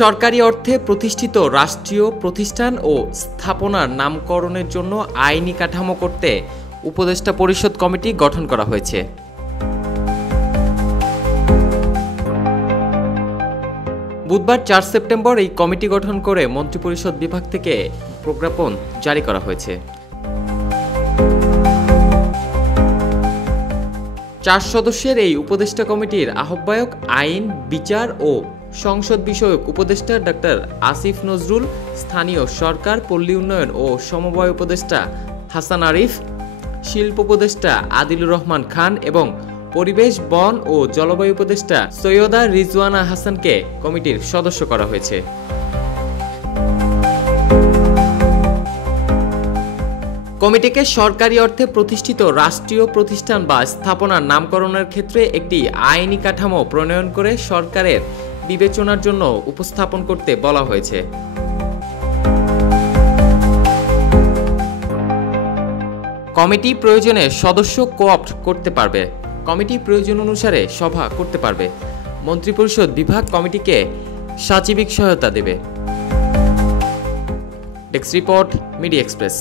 সরকারি অর্থে প্রতিষ্ঠিত রাষ্ট্রীয় প্রতিষ্ঠান ও স্থাপনার নামকরণের জন্য আইনি কাঠামো করতে উপদেষ্টা পরিষদ কমিটি গঠন করা হয়েছে। বুধবার 4 সেপ্টেম্বর এই কমিটি গঠন করে মন্ত্রিপরিষদ বিভাগ থেকে প্রজ্ঞাপন জারি করা হয়েছে। 4 সদস্যের এই উপদেষ্টা কমিটির আহ্বায়ক আইন, বিচার ও সংসদ বিষয়ক উপদেষ্টা ডাক্তার আসিফ নজরুল, স্থানীয় সরকার, পল্লী উন্নয়ন ও সমবায় উপদেষ্টা হাসান আরিফ, শিল্প উপদেষ্টা আদিলুর রহমান খান এবং পরিবেশ, বন ও জলবায়ু উপদেষ্টা সৈয়দা রিজওয়ানা হাসানকে কমিটির সদস্য করা হয়েছে। কমিটিকে সরকারি অর্থে প্রতিষ্ঠিত রাষ্ট্রীয় প্রতিষ্ঠান বা স্থাপনার নামকরণের ক্ষেত্রে একটি আইনি কাঠামো প্রণয়ন করে সরকারের বিবেচনার জন্য উপস্থাপন করতে বলা হয়েছে। কমিটি প্রয়োজনে সদস্য কোঅপ্ট করতে পারবে। কমিটি প্রয়োজন অনুসারে সভা করতে পারবে। মন্ত্রিপরিষদ বিভাগ কমিটিকে সাচিবিক সহায়তা দেবে। Desk report, media express.